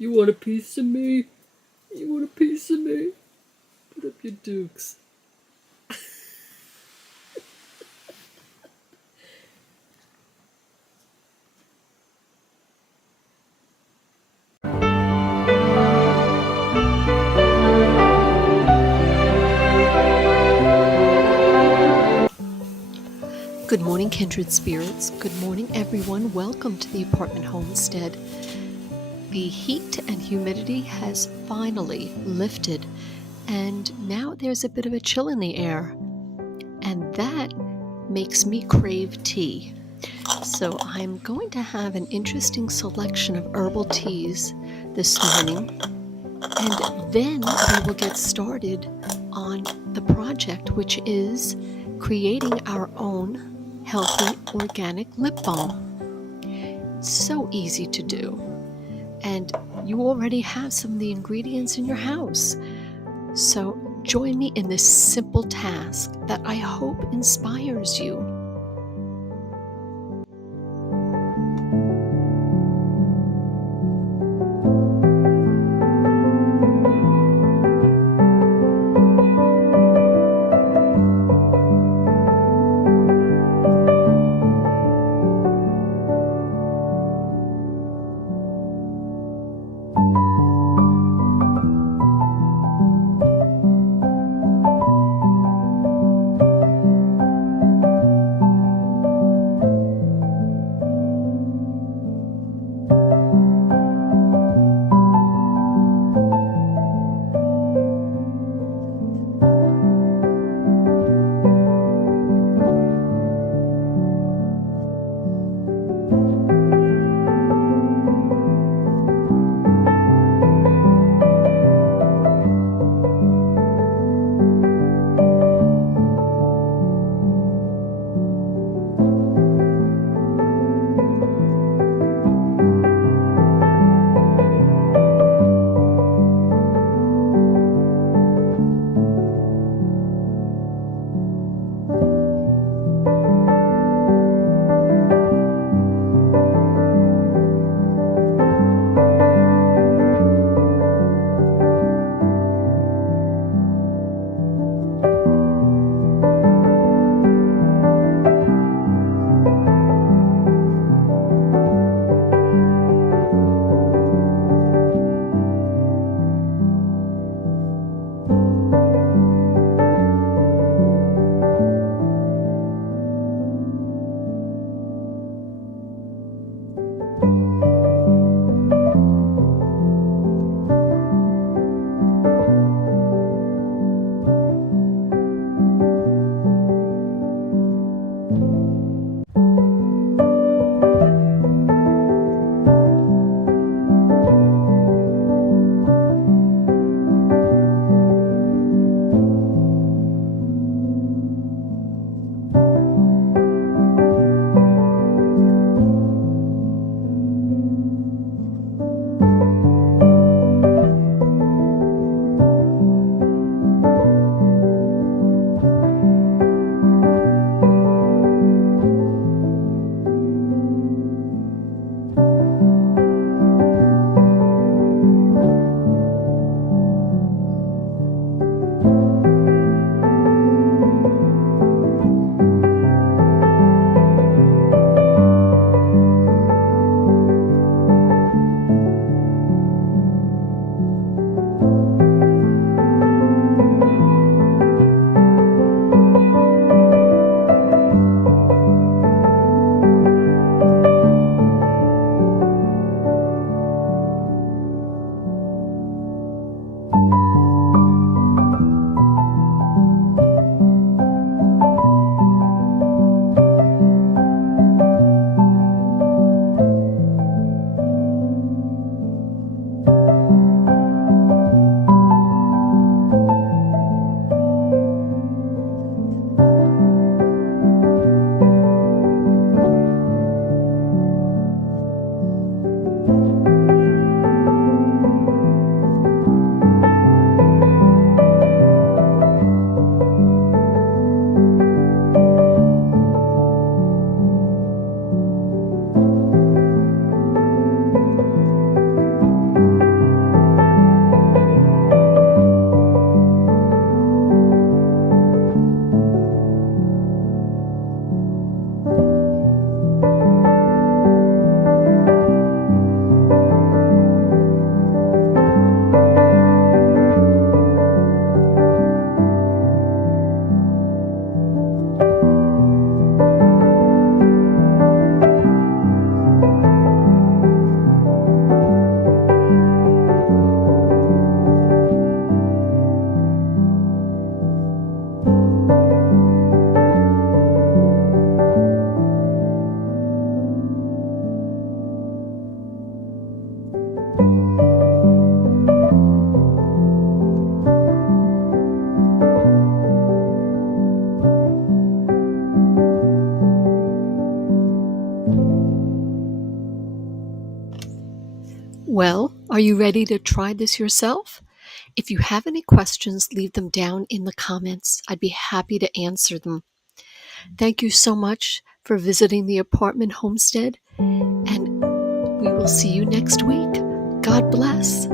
You want a piece of me? You want a piece of me? Put up your dukes. Good morning, Kindred Spirits. Good morning, everyone. Welcome to the apartment homestead. The heat and humidity has finally lifted, and now there's a bit of a chill in the air, and that makes me crave tea. So I'm going to have an interesting selection of herbal teas this morning, and then we will get started on the project, which is creating our own healthy organic lip balm. So easy to do, and you already have some of the ingredients in your house. So join me in this simple task that I hope inspires you. Well, are you ready to try this yourself? If you have any questions, leave them down in the comments. I'd be happy to answer them. Thank you so much for visiting the apartment homestead, and we will see you next week. God bless.